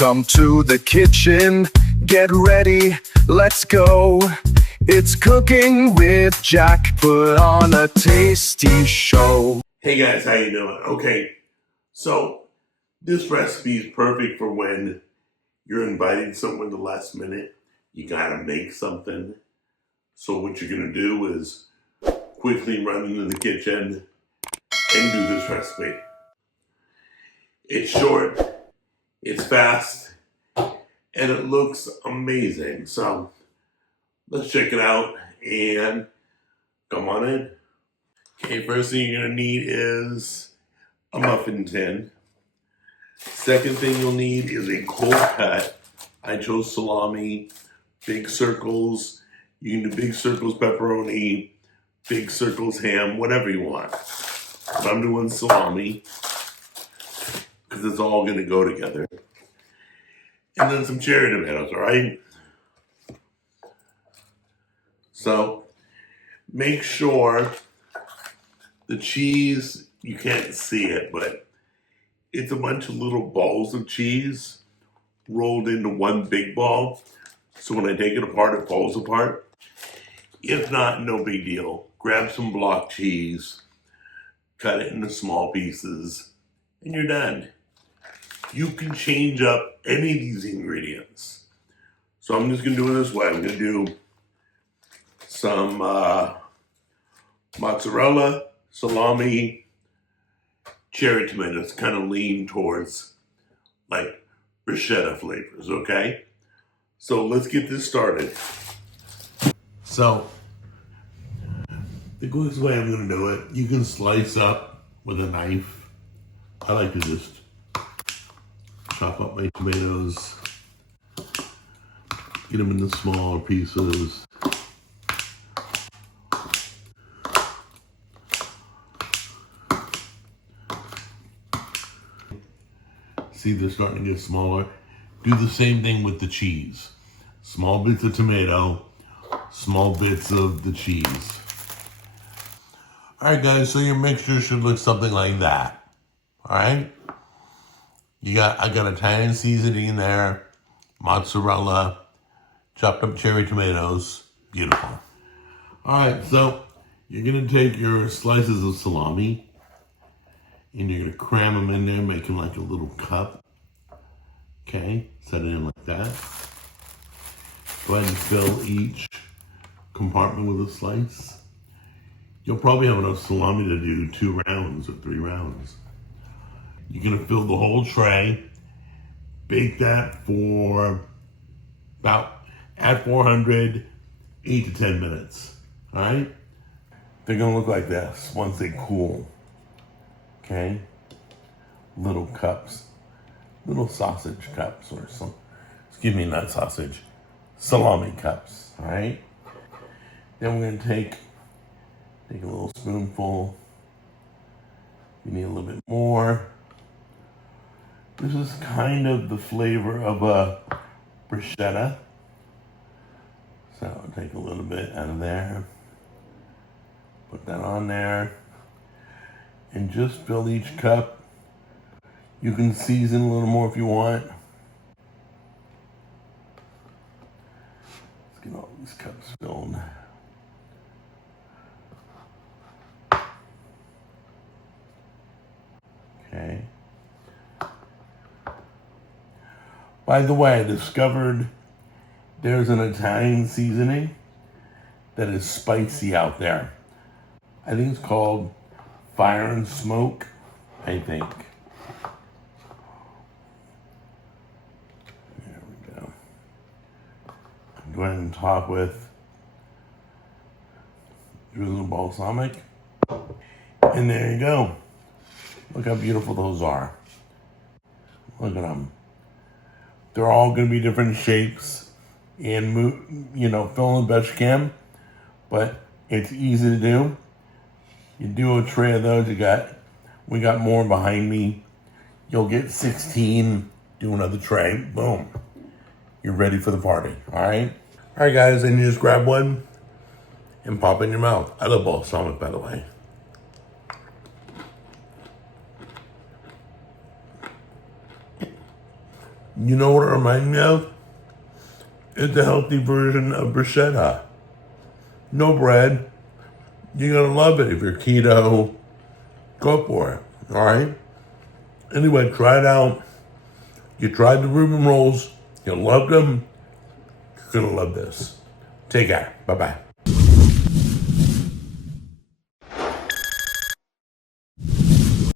Welcome to the kitchen. Get ready, let's go. It's cooking with Jack. Put on a tasty show. Hey guys, how you doing? Okay, so this recipe is perfect for when you're inviting someone the last minute. You gotta make something. So what you're gonna do is quickly run into the kitchen and do this recipe. It's short, it's fast, and it looks amazing. So let's check it out and come on in. Okay, first thing you're gonna need is a muffin tin. Second thing you'll need is a cold cut. I chose salami, big circles. You can do big circles pepperoni, big circles ham, whatever you want. But I'm doing salami because it's all gonna go together. And then some cherry tomatoes, all right? So make sure the cheese, you can't see it, but it's a bunch of little balls of cheese rolled into one big ball. So when I take it apart, it falls apart. If not, no big deal. Grab some block cheese, cut it into small pieces, and you're done. You can change up any of these ingredients. So I'm just gonna do it this way. I'm gonna do some mozzarella, salami, cherry tomatoes, kind of lean towards like bruschetta flavors, okay? So let's get this started. So the quickest way I'm gonna do it, you can slice up with a knife. I like to just chop up my tomatoes, get them into smaller pieces. See, they're starting to get smaller. Do the same thing with the cheese. Small bits of tomato, small bits of the cheese. All right, guys, so your mixture should look something like that. All right? I got Italian seasoning in there, mozzarella, chopped up cherry tomatoes. Beautiful. All right, so you're gonna take your slices of salami and you're gonna cram them in there, make them like a little cup. Okay, set it in like that. Go ahead and fill each compartment with a slice. You'll probably have enough salami to do 2 rounds or 3 rounds. You're gonna fill the whole tray, bake that for about, at 400, 8 to 10 minutes, all right? They're gonna look like this once they cool, okay? Little cups, little sausage cups or some, excuse me, not sausage, salami cups, all right? Then we're gonna take a little spoonful. You need a little bit more. This is kind of the flavor of a bruschetta. So I'll take a little bit out of there, put that on there, and just fill each cup. You can season a little more if you want. Let's get all these cups filled. Okay. By the way, I discovered there's an Italian seasoning that is spicy out there. I think it's called Fire and Smoke, I think. There we go. Go ahead and top with drizzle balsamic. And there you go. Look how beautiful those are. Look at them. They're all going to be different shapes and, you know, fill in the best you can, but it's easy to do. You do a tray of those, we got more behind me. You'll get 16, do another tray, boom. You're ready for the party, all right? All right, guys, and you just grab one and pop in your mouth. I love balsamic, by the way. You know what it reminds me of? It's a healthy version of bruschetta. No bread. You're gonna love it if you're keto. Go for it. All right. Anyway, try it out. You tried the Reuben rolls. You loved them. You're gonna love this. Take care. Bye bye.